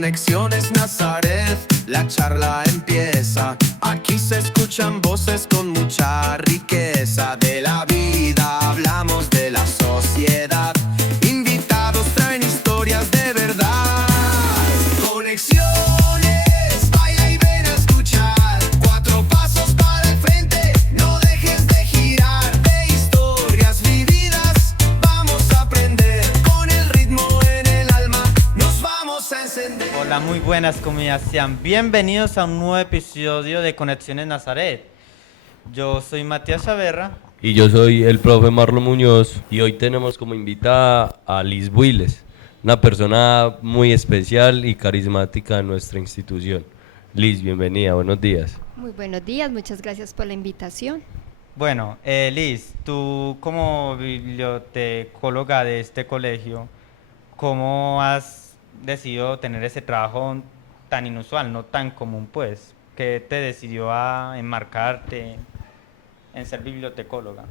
Conexiones Nazaret, la charla empieza. Aquí se escuchan voces con mucha riqueza. De la vida hablamos, de la sociedad. Invitados traen historias de verdad. Conexiones, vaya y ven a escuchar. 4 pasos para el frente, no dejes de girar. De historias vividas vamos a aprender. Con el ritmo en el alma nos vamos a encender. Hola, muy buenas comunidad, sean bienvenidos a un nuevo episodio de Conexiones Nazaret. Yo soy Matías Chaverra. Y yo soy el profe Marlon Muñoz y hoy tenemos como invitada a Liz Builes, una persona muy especial y carismática de nuestra institución. Liz, bienvenida, buenos días. Muy buenos días, muchas gracias por la invitación. Bueno, Liz, tú como bibliotecóloga de este colegio, ¿cómo has decidido tener ese trabajo tan inusual, no tan común pues? ¿Qué te decidió a enmarcarte en ser bibliotecóloga?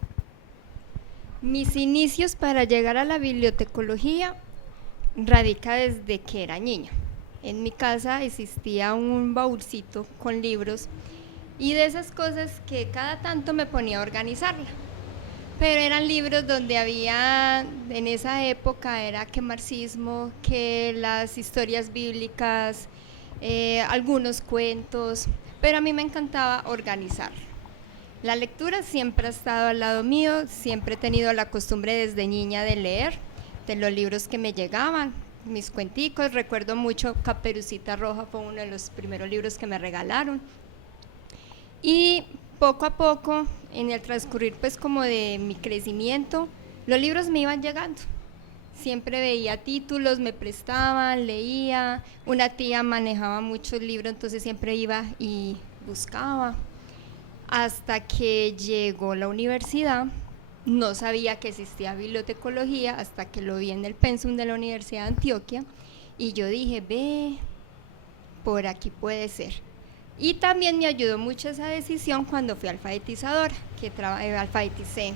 Mis inicios para llegar a la bibliotecología radica desde que era niña. En mi casa existía un baúlcito con libros y de esas cosas que cada tanto me ponía a organizarla. Pero eran libros donde había, en esa época, era que marxismo, que las historias bíblicas, algunos cuentos, pero a mí me encantaba organizar. La lectura siempre ha estado al lado mío, siempre he tenido la costumbre desde niña de leer, de los libros que me llegaban, mis cuenticos. Recuerdo mucho Caperucita Roja, fue uno de los primeros libros que me regalaron. Y poco a poco, en el transcurrir pues como de mi crecimiento, los libros me iban llegando. Siempre veía títulos, me prestaban, leía. Una tía manejaba muchos libros, entonces siempre iba y buscaba. Hasta que llegó la universidad, no sabía que existía bibliotecología hasta que lo vi en el pensum de la Universidad de Antioquia y yo dije, ve, por aquí puede ser. Y también me ayudó mucho esa decisión cuando fui alfabetizadora, que alfabeticé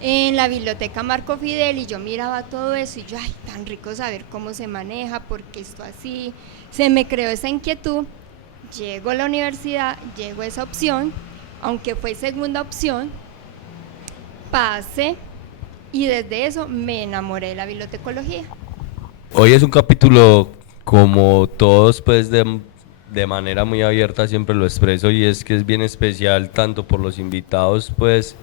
en la biblioteca Marco Fidel y yo miraba todo eso y yo, ay, tan rico saber cómo se maneja, porque esto así, se me creó esa inquietud. Llego a la universidad, llegó esa opción, aunque fue segunda opción, pasé y desde eso me enamoré de la bibliotecología. Hoy es un capítulo como todos pues de manera muy abierta siempre lo expreso y es que es bien especial tanto por los invitados pues,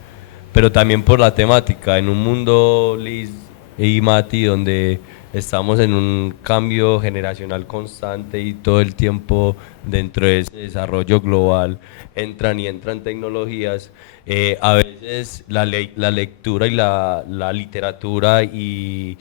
pero también por la temática, en un mundo, Liz y Mati, donde estamos en un cambio generacional constante y todo el tiempo dentro de ese desarrollo global entran tecnologías. A veces la lectura y la literatura y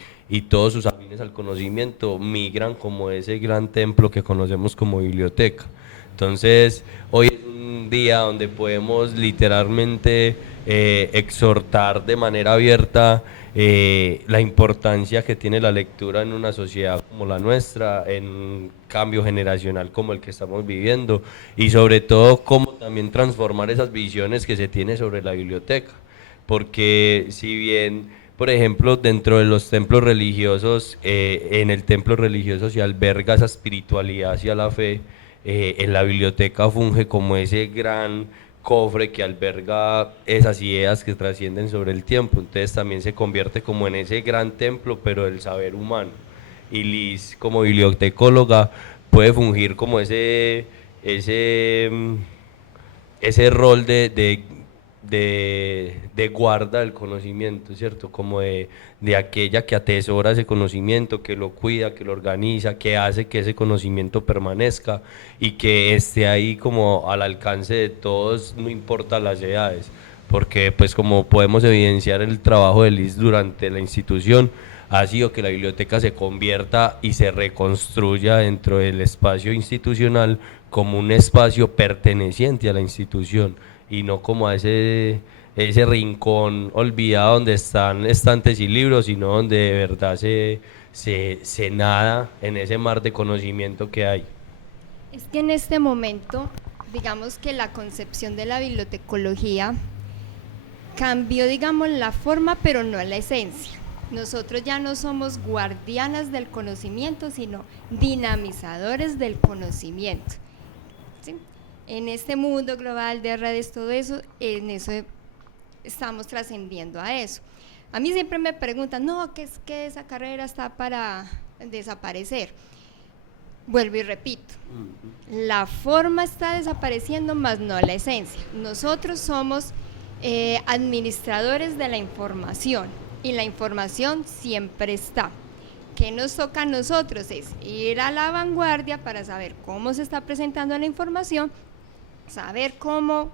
todos sus afines al conocimiento migran como ese gran templo que conocemos como biblioteca. Entonces, hoy es un día donde podemos literalmente exhortar de manera abierta la importancia que tiene la lectura en una sociedad como la nuestra, en un cambio generacional como el que estamos viviendo y sobre todo cómo también transformar esas visiones que se tiene sobre la biblioteca, porque si bien, por ejemplo, dentro de los templos religiosos, en el templo religioso se alberga esa espiritualidad hacia la fe, en la biblioteca funge como ese gran cofre que alberga esas ideas que trascienden sobre el tiempo, entonces también se convierte como en ese gran templo, pero del saber humano. Y Liz, como bibliotecóloga, puede fungir como ese rol de guarda del conocimiento, ¿cierto? Como de aquella que atesora ese conocimiento, que lo cuida, que lo organiza, que hace que ese conocimiento permanezca y que esté ahí como al alcance de todos, no importa las edades, porque pues como podemos evidenciar el trabajo de Liz durante la institución, ha sido que la biblioteca se convierta y se reconstruya dentro del espacio institucional como un espacio perteneciente a la institución y no como a ese rincón olvidado donde están estantes y libros, sino donde de verdad se nada en ese mar de conocimiento que hay. Es que en este momento, digamos que la concepción de la bibliotecología cambió, digamos, la forma, pero no la esencia. Nosotros ya no somos guardianas del conocimiento, sino dinamizadores del conocimiento. ¿Sí? En este mundo global de redes, todo eso, en eso estamos trascendiendo a eso. A mí siempre me preguntan, no, que es que esa carrera está para desaparecer. Vuelvo y repito, la forma está desapareciendo, más no la esencia. Nosotros somos administradores de la información y la información siempre está. ¿Qué nos toca a nosotros? Es ir a la vanguardia para saber cómo se está presentando la información, saber cómo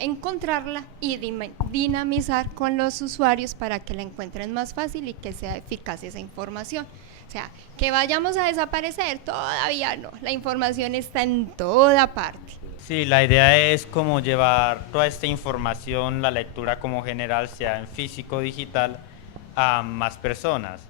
encontrarla y dinamizar con los usuarios para que la encuentren más fácil y que sea eficaz esa información. O sea, que vayamos a desaparecer, todavía no, la información está en toda parte. Sí, la idea es como llevar toda esta información, la lectura como general, sea en físico o digital, a más personas.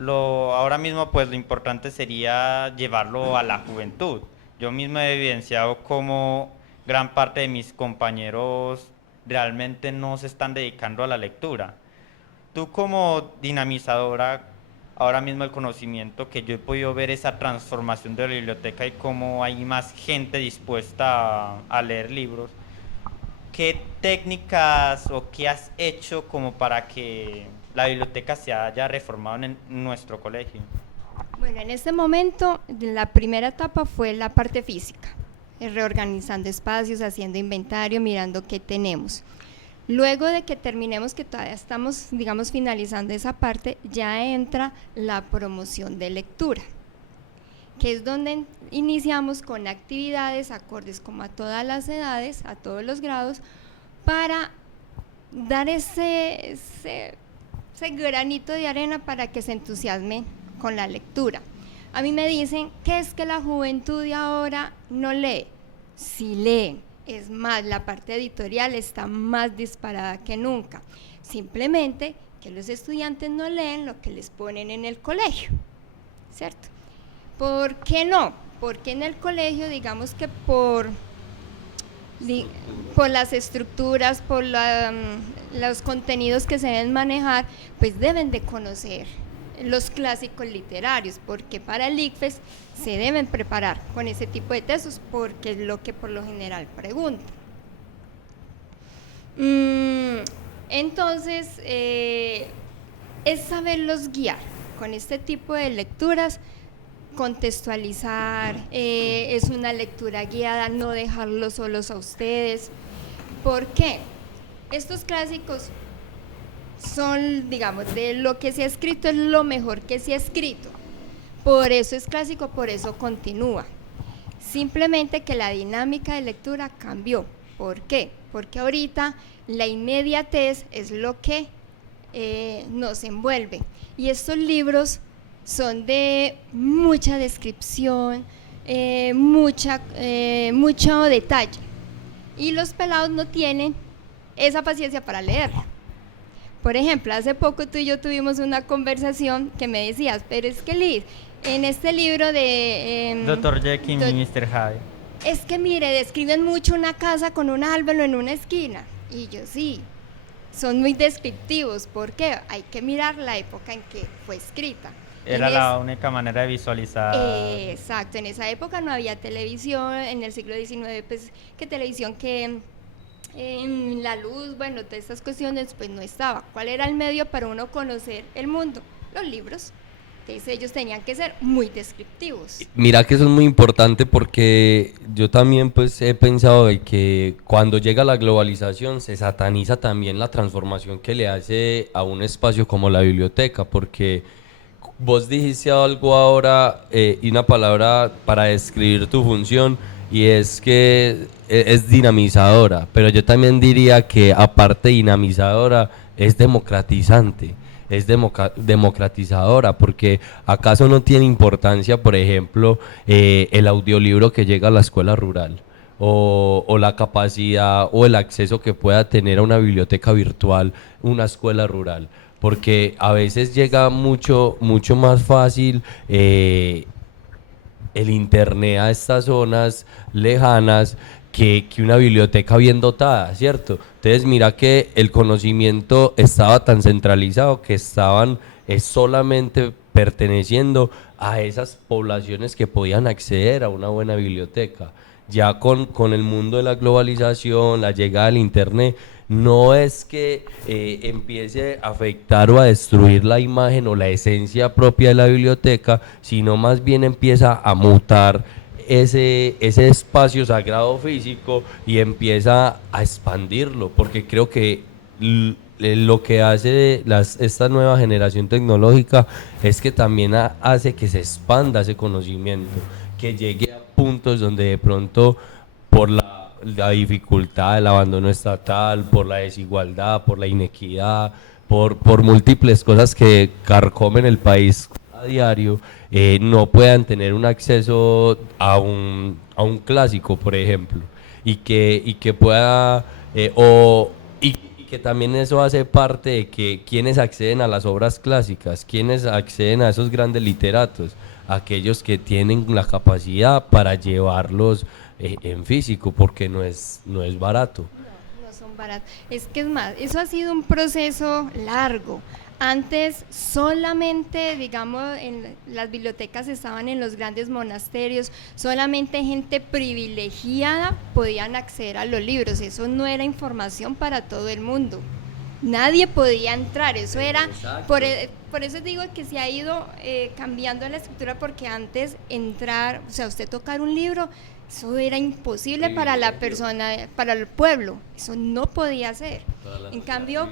Ahora mismo pues lo importante sería llevarlo a la juventud. Yo mismo he evidenciado cómo gran parte de mis compañeros realmente no se están dedicando a la lectura. Tú como dinamizadora, ahora mismo el conocimiento que yo he podido ver esa transformación de la biblioteca y cómo hay más gente dispuesta a leer libros, ¿qué técnicas o qué has hecho como para que la biblioteca se haya reformado en nuestro colegio? Bueno, en este momento la primera etapa fue la parte física, reorganizando espacios, haciendo inventario, mirando qué tenemos. Luego de que terminemos, que todavía estamos, digamos, finalizando esa parte, ya entra la promoción de lectura, que es donde iniciamos con actividades acordes como a todas las edades, a todos los grados, para dar ese granito de arena para que se entusiasmen con la lectura. A mí me dicen que es que la juventud de ahora no lee. Sí leen. Es más, la parte editorial está más disparada que nunca. Simplemente que los estudiantes no leen lo que les ponen en el colegio, ¿cierto? ¿Por qué no? Porque en el colegio, digamos que por las estructuras, por los contenidos que se deben manejar, pues deben de conocer los clásicos literarios, porque para el ICFES se deben preparar con ese tipo de textos, porque es lo que por lo general preguntan. Entonces, es saberlos guiar con este tipo de lecturas, contextualizar, es una lectura guiada, no dejarlos solos a ustedes. ¿Por qué? Estos clásicos son, digamos, de lo que se ha escrito es lo mejor que se ha escrito. Por eso es clásico, por eso continúa. Simplemente que la dinámica de lectura cambió. ¿Por qué? Porque ahorita la inmediatez es lo que nos envuelve. Y estos libros son de mucha descripción, mucho detalle. Y los pelados no tienen esa paciencia para leerlo. Por ejemplo, hace poco tú y yo tuvimos una conversación que me decías, pero es que Liz, en este libro de… Dr. Jekyll y Mr. Hyde. Es que mire, describen mucho una casa con un árbol en una esquina. Y yo sí, son muy descriptivos. ¿Por qué? Hay que mirar la época en que fue escrita. Era la única manera de visualizar. Exacto, en esa época no había televisión, en el siglo XIX, pues, que televisión, que en la luz, bueno, todas estas cuestiones, pues no estaba. ¿Cuál era el medio para uno conocer el mundo? Los libros. Entonces ellos tenían que ser muy descriptivos. Mira que eso es muy importante porque yo también pues he pensado de que cuando llega la globalización se sataniza también la transformación que le hace a un espacio como la biblioteca, porque vos dijiste algo ahora y una palabra para describir tu función, y es que es dinamizadora, pero yo también diría que aparte dinamizadora es democratizante, es democratizadora, porque acaso no tiene importancia, por ejemplo, el audiolibro que llega a la escuela rural, o la capacidad o el acceso que pueda tener a una biblioteca virtual una escuela rural, porque a veces llega mucho más fácil el internet a estas zonas lejanas que una biblioteca bien dotada, ¿cierto? Entonces mira que el conocimiento estaba tan centralizado que estaban solamente perteneciendo a esas poblaciones que podían acceder a una buena biblioteca. Ya con el mundo de la globalización, la llegada del internet, no es que empiece a afectar o a destruir la imagen o la esencia propia de la biblioteca, sino más bien empieza a mutar ese espacio sagrado físico y empieza a expandirlo, porque creo que lo que hace esta nueva generación tecnológica es que también hace que se expanda ese conocimiento, que llegue a puntos donde de pronto por la dificultad, el abandono estatal, por la desigualdad, por la inequidad, por múltiples cosas que carcomen el país a diario, no puedan tener un acceso a un clásico, por ejemplo, y que pueda, y que también eso hace parte de que quienes acceden a las obras clásicas, quienes acceden a esos grandes literatos, aquellos que tienen la capacidad para llevarlos en físico, porque no es barato. No son baratos. Es que es más, eso ha sido un proceso largo. Antes solamente, digamos, en las bibliotecas estaban en los grandes monasterios, solamente gente privilegiada podían acceder a los libros, eso no era información para todo el mundo. Nadie podía entrar, eso era, por eso digo que se ha ido cambiando la estructura, porque antes entrar, o sea, usted tocar un libro, eso era imposible para la persona, para el pueblo, eso no podía ser. En cambio,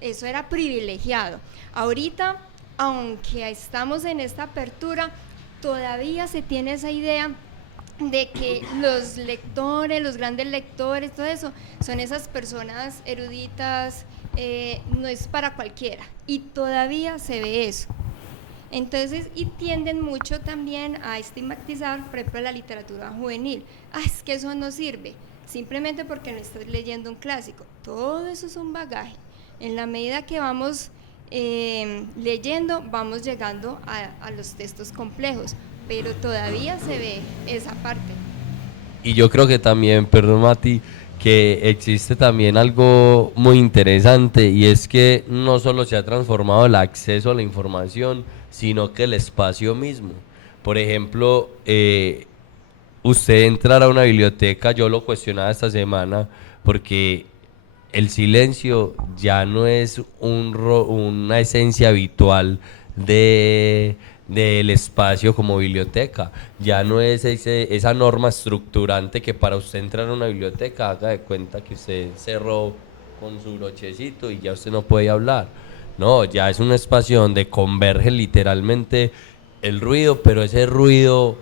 eso era privilegiado. Ahorita, aunque estamos en esta apertura, todavía se tiene esa idea de que los lectores, los grandes lectores, todo eso, son esas personas eruditas, no es para cualquiera, y todavía se ve eso. Entonces, y tienden mucho también a estigmatizar, por ejemplo, la literatura juvenil. Es que eso no sirve, simplemente porque no estás leyendo un clásico. Todo eso es un bagaje. En la medida que vamos leyendo, vamos llegando a los textos complejos, pero todavía se ve esa parte. Y yo creo que también, perdón Mati, que existe también algo muy interesante, y es que no solo se ha transformado el acceso a la información, sino que el espacio mismo. Por ejemplo, usted entrar a una biblioteca, yo lo cuestionaba esta semana, porque el silencio ya no es una esencia habitual del espacio como biblioteca, ya no es esa norma estructurante que para usted entrar a una biblioteca haga de cuenta que usted cerró con su brochecito y ya usted no puede hablar. No, ya es un espacio donde converge literalmente el ruido, pero ese ruido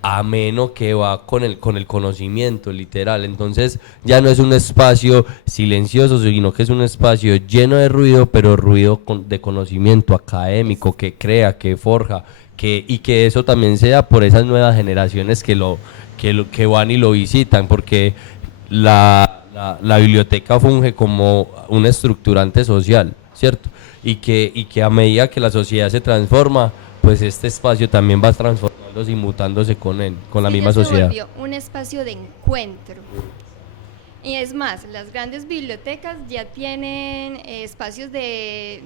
ameno que va con el conocimiento, literal. Entonces ya no es un espacio silencioso, sino que es un espacio lleno de ruido, pero ruido de conocimiento académico, que crea, que forja, y que eso también sea por esas nuevas generaciones que van y lo visitan, porque la biblioteca funge como un estructurante social, ¿cierto? Y que a medida que la sociedad se transforma, pues este espacio también va transformándose y mutándose con la misma sociedad. Se volvió un espacio de encuentro. Y es más, las grandes bibliotecas ya tienen espacios de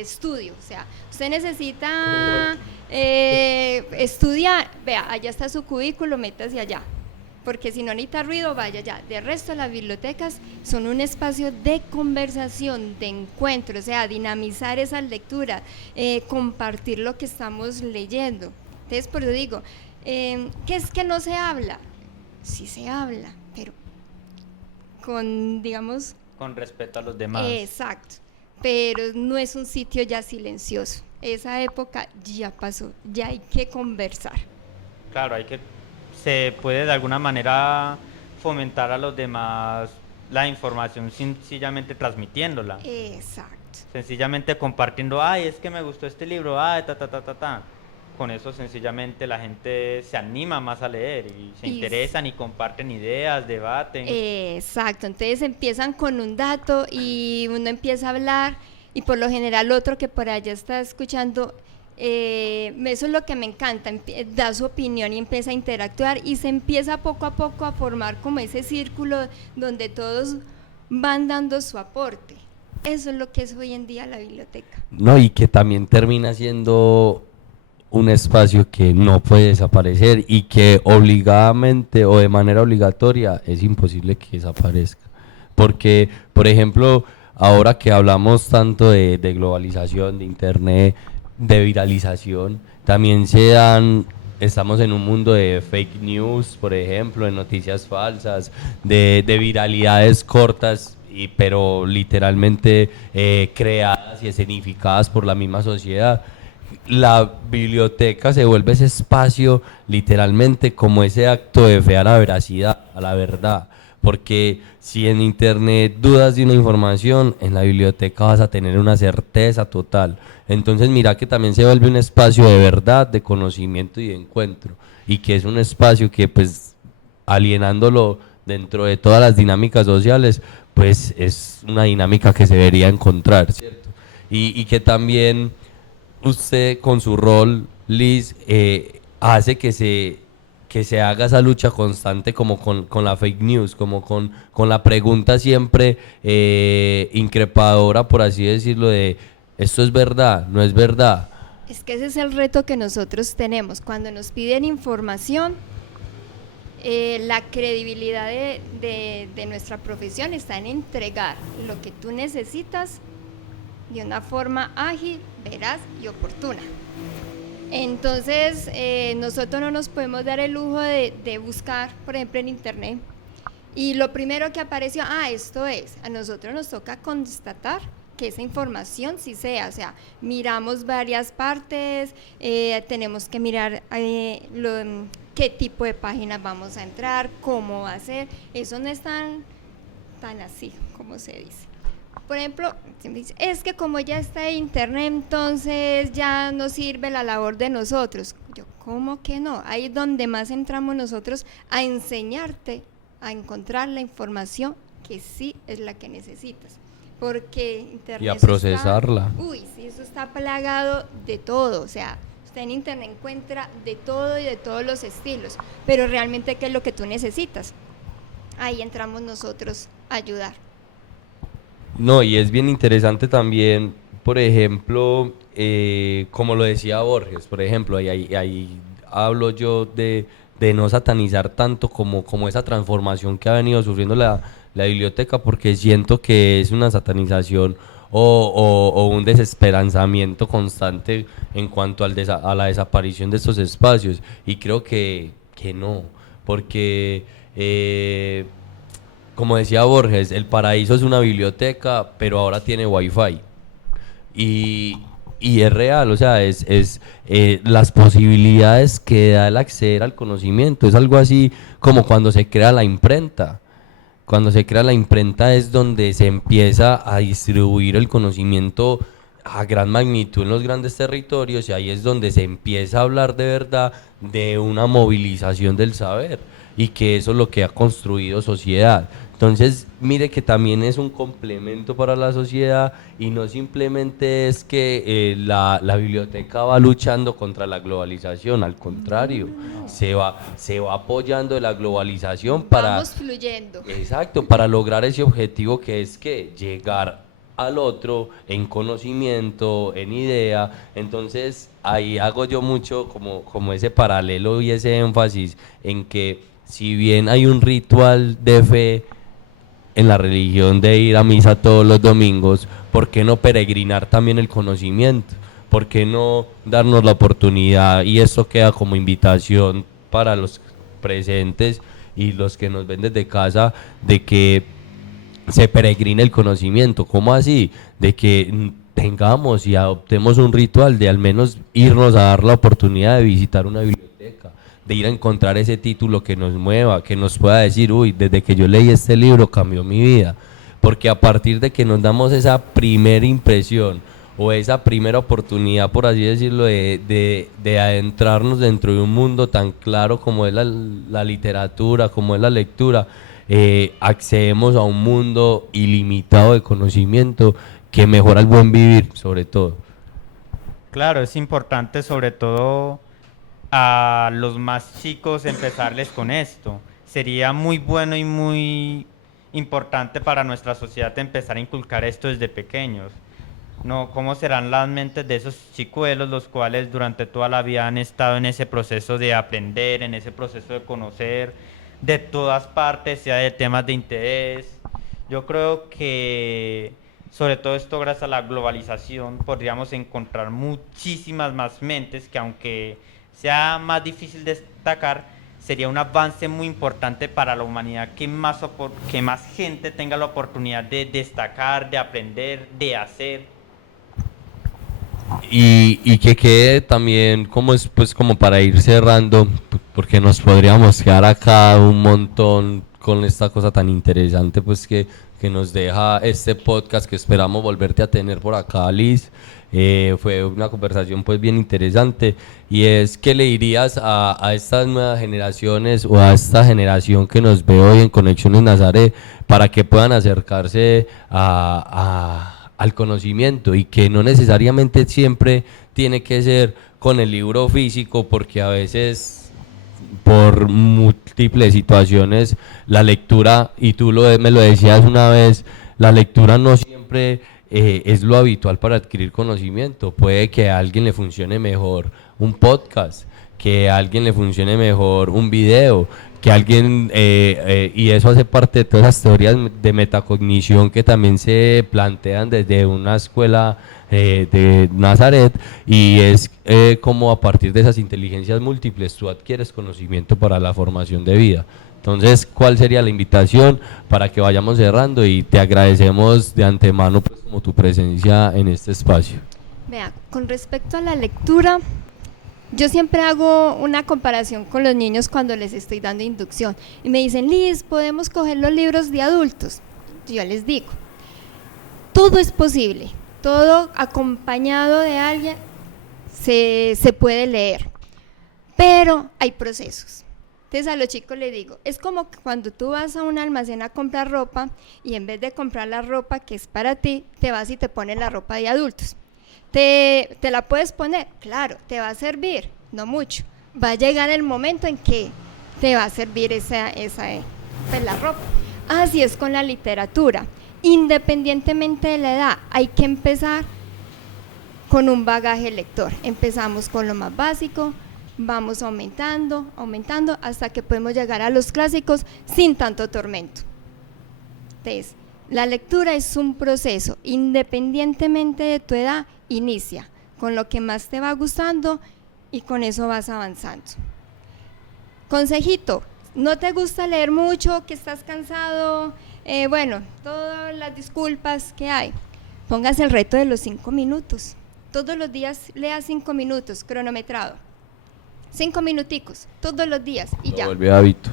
estudio. O sea, usted necesita estudiar, vea, allá está su cubículo, métase allá. Porque si no necesita ruido, vaya allá. De resto, las bibliotecas son un espacio de conversación, de encuentro, o sea, dinamizar esa lectura, compartir lo que estamos leyendo. Entonces, por eso digo, ¿qué es que no se habla? Sí se habla, pero con, digamos... Con respeto a los demás. Exacto, pero no es un sitio ya silencioso. Esa época ya pasó, ya hay que conversar. Claro, se puede de alguna manera fomentar a los demás la información sencillamente transmitiéndola. Exacto. Sencillamente compartiendo, ay, es que me gustó este libro, ay, ta. Con eso sencillamente la gente se anima más a leer y se interesan y comparten ideas, debaten. Exacto, entonces empiezan con un dato y uno empieza a hablar y por lo general otro que por allá está escuchando Eso es lo que me encanta, da su opinión y empieza a interactuar y se empieza poco a poco a formar como ese círculo donde todos van dando su aporte. Eso es lo que es hoy en día la biblioteca. No, y que también termina siendo un espacio que no puede desaparecer y que obligadamente o de manera obligatoria es imposible que desaparezca. Porque, por ejemplo, ahora que hablamos tanto de globalización, de internet, de viralización, también estamos en un mundo de fake news, por ejemplo, de noticias falsas, de viralidades cortas, pero literalmente creadas y escenificadas por la misma sociedad. La biblioteca se vuelve ese espacio literalmente como ese acto de fe a la veracidad, a la verdad. Porque si en internet dudas de una información, en la biblioteca vas a tener una certeza total. Entonces mira que también se vuelve un espacio de verdad, de conocimiento y de encuentro. Y que es un espacio que pues alienándolo dentro de todas las dinámicas sociales, pues es una dinámica que se debería encontrar, ¿cierto? Y que también usted con su rol, Liz, hace que se haga esa lucha constante como con la fake news, como con la pregunta siempre increpadora, por así decirlo, de ¿esto es verdad? ¿No es verdad? Es que ese es el reto que nosotros tenemos. Cuando nos piden información, la credibilidad de nuestra profesión está en entregar lo que tú necesitas de una forma ágil, veraz y oportuna. Entonces, nosotros no nos podemos dar el lujo de buscar, por ejemplo, en internet, y lo primero que apareció, esto es, a nosotros nos toca constatar que esa información sí sea, o sea, miramos varias partes, tenemos que mirar qué tipo de páginas vamos a entrar, cómo va a ser, eso no es tan así como se dice. Por ejemplo, es que como ya está en internet, entonces ya no sirve la labor de nosotros. Yo, ¿cómo que no? Ahí es donde más entramos nosotros a enseñarte a encontrar la información que sí es la que necesitas. Porque internet y a procesarla. Sí, eso está plagado de todo, o sea, usted en internet encuentra de todo y de todos los estilos, pero realmente ¿qué es lo que tú necesitas? Ahí entramos nosotros a ayudar. No, y es bien interesante también, por ejemplo, como lo decía Borges, por ejemplo, ahí hablo yo de no satanizar tanto como esa transformación que ha venido sufriendo la biblioteca, porque siento que es una satanización o un desesperanzamiento constante en cuanto a la desaparición de estos espacios, y creo que no, porque como decía Borges, el paraíso es una biblioteca, pero ahora tiene wifi. Y es real, o sea, las posibilidades que da el acceder al conocimiento. Es algo así como cuando se crea la imprenta. Cuando se crea la imprenta es donde se empieza a distribuir el conocimiento a gran magnitud en los grandes territorios, y ahí es donde se empieza a hablar de verdad de una movilización del saber, y que eso es lo que ha construido sociedad. Entonces, mire que también es un complemento para la sociedad, y no simplemente es que la biblioteca va luchando contra la globalización, al contrario, se va apoyando de la globalización para... Vamos fluyendo. Exacto, para lograr ese objetivo, que es que llegar al otro en conocimiento, en idea. Entonces, ahí hago yo mucho como ese paralelo y ese énfasis en que si bien hay un ritual de fe en la religión de ir a misa todos los domingos, ¿por qué no peregrinar también el conocimiento? ¿Por qué no darnos la oportunidad? Y esto queda como invitación para los presentes y los que nos ven desde casa, de que se peregrine el conocimiento. ¿Cómo así? De que tengamos y adoptemos un ritual de al menos irnos a dar la oportunidad de visitar una biblioteca, de ir a encontrar ese título que nos mueva, que nos pueda decir, uy, desde que yo leí este libro cambió mi vida. Porque a partir de que nos damos esa primera impresión o esa primera oportunidad, por así decirlo, de adentrarnos dentro de un mundo tan claro como es la literatura, como es la lectura, accedemos a un mundo ilimitado de conocimiento que mejora el buen vivir, sobre todo. Claro, es importante sobre todo a los más chicos empezarles con esto. Sería muy bueno y muy importante para nuestra sociedad empezar a inculcar esto desde pequeños. No, ¿cómo serán las mentes de esos chicuelos los cuales durante toda la vida han estado en ese proceso de aprender, en ese proceso de conocer de todas partes, sea de temas de interés? Yo creo que sobre todo esto gracias a la globalización podríamos encontrar muchísimas más mentes que aunque sea más difícil destacar, sería un avance muy importante para la humanidad que más gente tenga la oportunidad de destacar, de aprender, de hacer. Y que quede también como es pues como para ir cerrando, porque nos podríamos quedar acá un montón con esta cosa tan interesante pues que nos deja este podcast que esperamos volverte a tener por acá, Liz. Fue una conversación pues bien interesante y es ¿qué le dirías a estas nuevas generaciones o a esta generación que nos ve hoy en Conexiones Nazaret para que puedan acercarse al conocimiento y que no necesariamente siempre tiene que ser con el libro físico, porque a veces por múltiples situaciones la lectura, y tú me lo decías una vez, la lectura no siempre es lo habitual para adquirir conocimiento? Puede que a alguien le funcione mejor un podcast, que a alguien le funcione mejor un video, que alguien, y eso hace parte de todas las teorías de metacognición que también se plantean desde una escuela de Nazaret, y es como a partir de esas inteligencias múltiples tú adquieres conocimiento para la formación de vida. Entonces, ¿cuál sería la invitación para que vayamos cerrando? Y te agradecemos de antemano pues, como tu presencia en este espacio. Vea, con respecto a la lectura, yo siempre hago una comparación con los niños cuando les estoy dando inducción y me dicen, Liz, ¿podemos coger los libros de adultos? Yo les digo, todo es posible, todo acompañado de alguien se puede leer, pero hay procesos. Entonces a los chicos les digo, es como cuando tú vas a un almacén a comprar ropa y en vez de comprar la ropa que es para ti, te vas y te pones la ropa de adultos. ¿Te la puedes poner? Claro, te va a servir, no mucho. Va a llegar el momento en que te va a servir pues, la ropa. Así es con la literatura. Independientemente de la edad, hay que empezar con un bagaje lector. Empezamos con lo más básico, vamos aumentando hasta que podemos llegar a los clásicos sin tanto tormento. Entonces, la lectura es un proceso, independientemente de tu edad, inicia con lo que más te va gustando y con eso vas avanzando. Consejito, ¿no te gusta leer mucho, que estás cansado? Bueno, todas las disculpas que hay, póngase el reto de los 5 minutos. Todos los días lea 5 minutos, cronometrado. 5 minuticos, todos los días y ya. Se vuelve hábito.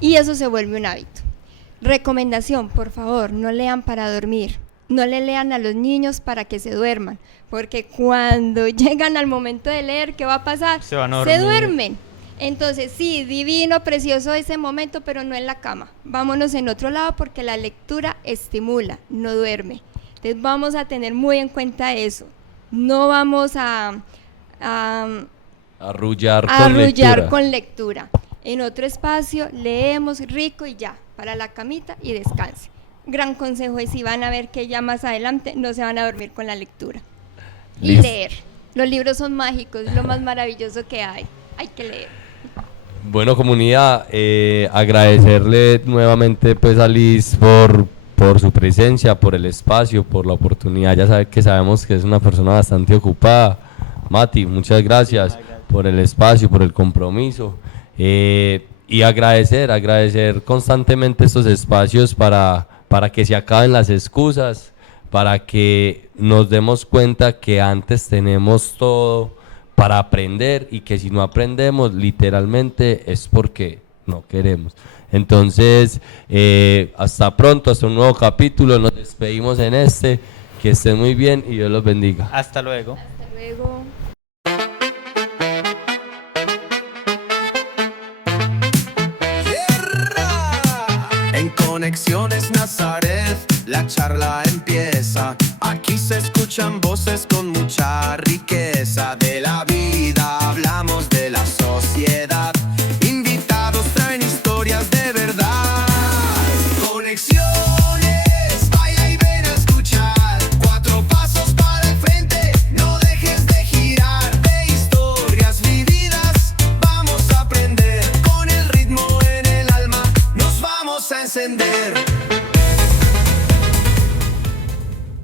Y eso se vuelve un hábito. Recomendación, por favor, no lean para dormir. No le lean a los niños para que se duerman, porque cuando llegan al momento de leer, ¿qué va a pasar? Se van a dormir. Se duermen. Entonces, sí, divino, precioso ese momento, pero no en la cama. Vámonos en otro lado porque la lectura estimula, no duerme. Entonces vamos a tener muy en cuenta eso. No vamos a arrullar con lectura. En otro espacio leemos rico y ya, para la camita y descanse. Gran consejo es si van a ver que ya más adelante no se van a dormir con la lectura. Y leer. Los libros son mágicos, es lo más maravilloso que hay. Hay que leer. Bueno, comunidad, agradecerle nuevamente pues a Liz por su presencia, por el espacio, por la oportunidad. Ya sabe que sabemos que es una persona bastante ocupada. Mati, muchas gracias por el espacio, por el compromiso. Y agradecer constantemente estos espacios para que se acaben las excusas, para que nos demos cuenta que antes tenemos todo para aprender y que si no aprendemos literalmente es porque no queremos. Entonces, hasta pronto, hasta un nuevo capítulo, nos despedimos en que estén muy bien y Dios los bendiga. Hasta luego. Hasta luego. En Conexiones Nazaret, la charla empieza. Aquí se escuchan voces con mucha riqueza. encender.